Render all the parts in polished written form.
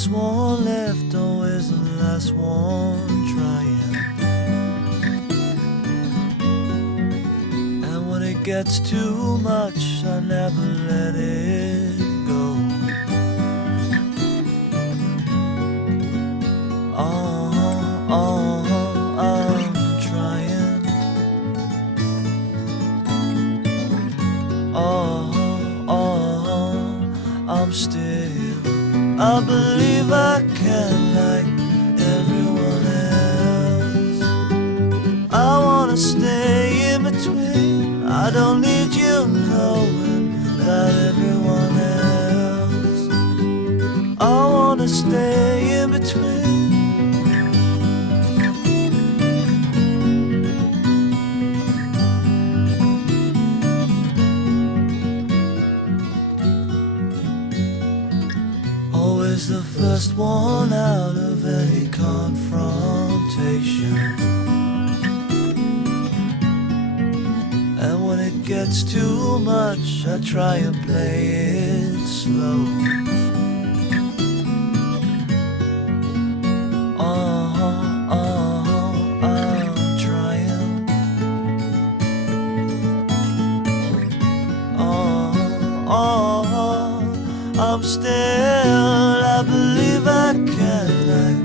last one left, always the last one trying. And when it gets too much, I never let it go. I'm trying. I'm still. I believe I can like everyone else. I wanna stay in between. I don't need you knowing about everyone else. I wanna stay in between. Always the first one out of any confrontation. And when it gets too much, I try and play it slow. I'm trying. I'm still. I believe I can like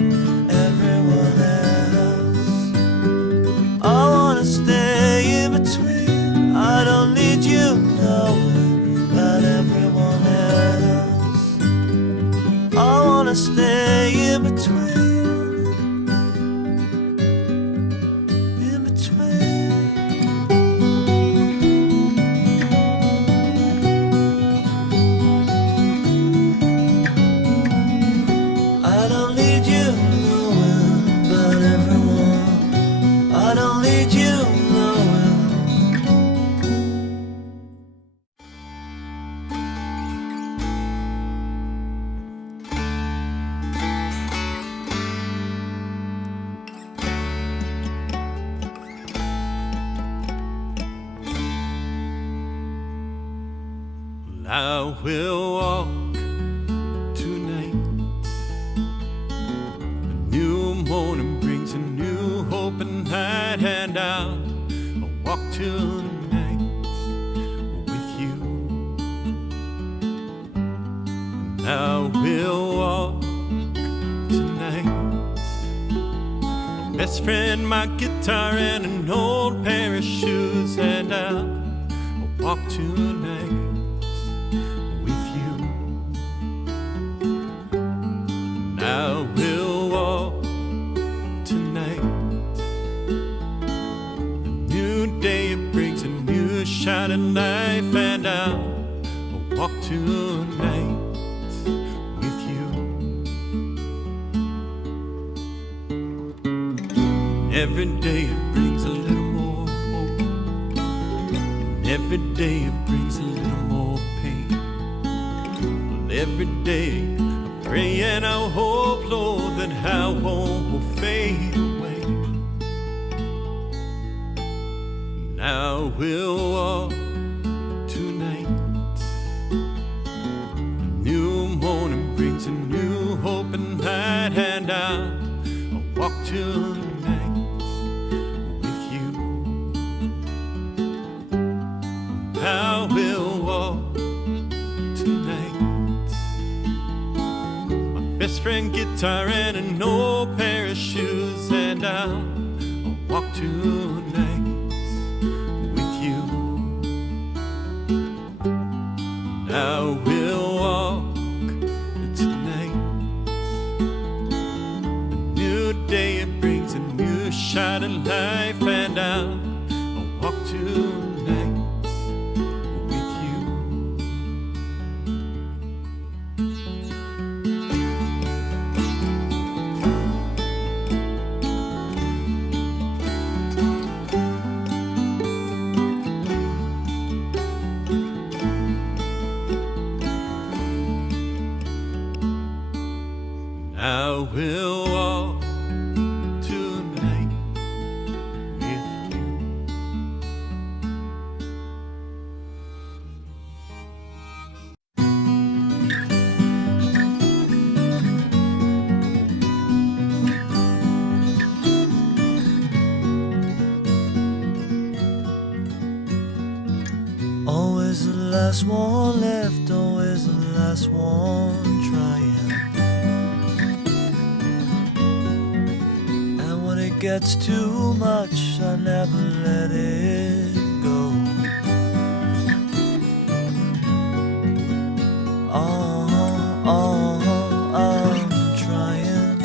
everyone else. I wanna stay in between. I don't need you knowing about everyone else. I wanna stay in between. In between. I don't need you knowing about everyone. I don't need you knowing. I will walk tonight. A new morning brings a new hope and light, and I'll walk tonight with you. And I will walk tonight. My best friend, my guitar, and an old pair of shoes, and I'll walk tonight. I will walk tonight. A new day, it brings a new shot in life, and I'll walk tonight with you. Every day it brings a little more hope, and every day it brings a little more pain. Every day pray and I hope, Lord, that I won't fade away. And I will walk tonight. A new morning brings a new hope and light, and I'll walk tonight with you. I will walk tonight. Best friend, guitar, and an old pair of shoes, and I'll walk tonight with you. I will walk tonight. A new day, it brings a new shot in life, and I'll walk tonight with you. I will walk tonight with you. last one left, always the last one trying. And when it gets too much, I never let it go. I'm trying.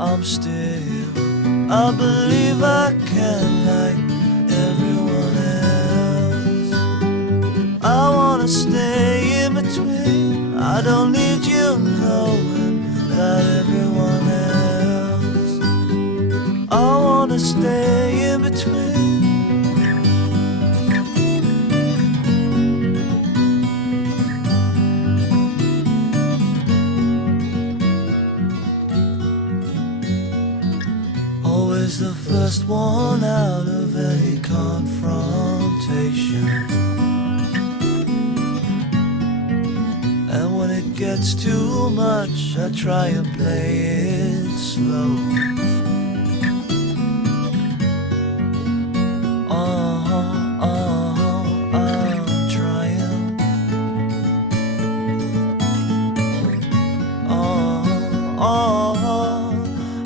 I'm still. I believe I can like everyone else. I wanna stay in between. I don't need you knowing about everyone else. I wanna stay in between. Always the first one out of any confrontation. And when it gets too much, I try and play it slow. I'm trying.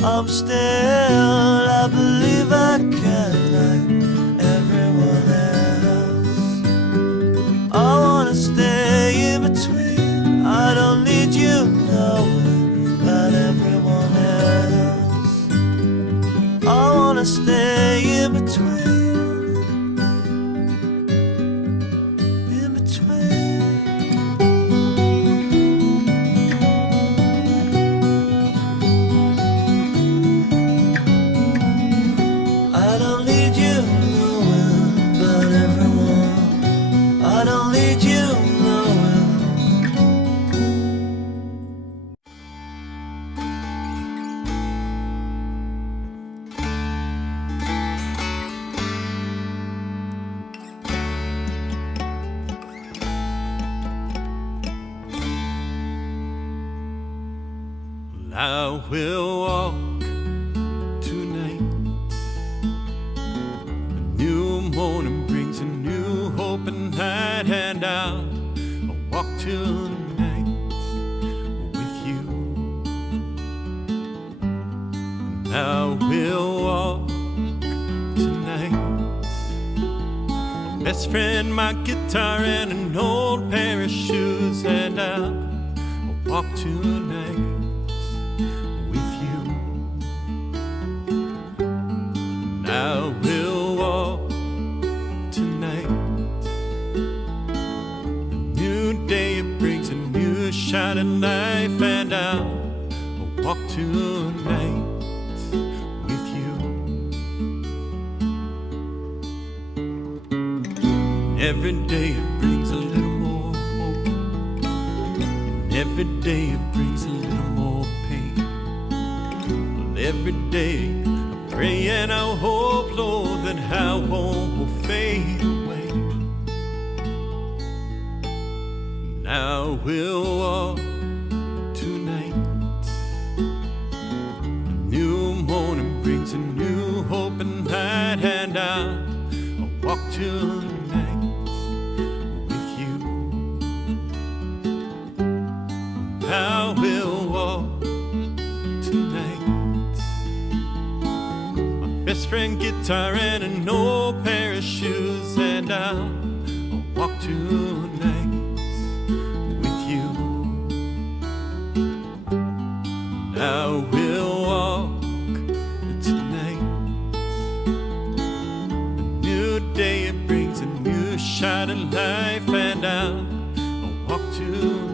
I'm still. I believe I can like everyone else. I wanna stay in between. I don't need you knowing about everyone else. I wanna stay in between. In between. I don't need you knowing about everyone. I don't need you knowing. I will walk tonight. A new morning brings a new hope and night, and I'll walk tonight with you. And I will walk tonight. My best friend, my guitar, and an old pair of shoes, and I'll walk tonight with you. And I will walk tonight. A new day, it brings a new shot in life, and I'll walk tonight with you. Every day it brings a little more hope. And every day it brings a little more pain. Well, every day I pray and I hope, Lord, that I won't fade away. And I will walk tonight. A new morning brings a new hope and night, and I'll walk tonight with you. I will walk tonight. My best friend, guitar, and an old pair of shoes, and I'll walk tonight with you. I will walk tonight. A new day, it brings a new shot of life, and I'll walk tonight.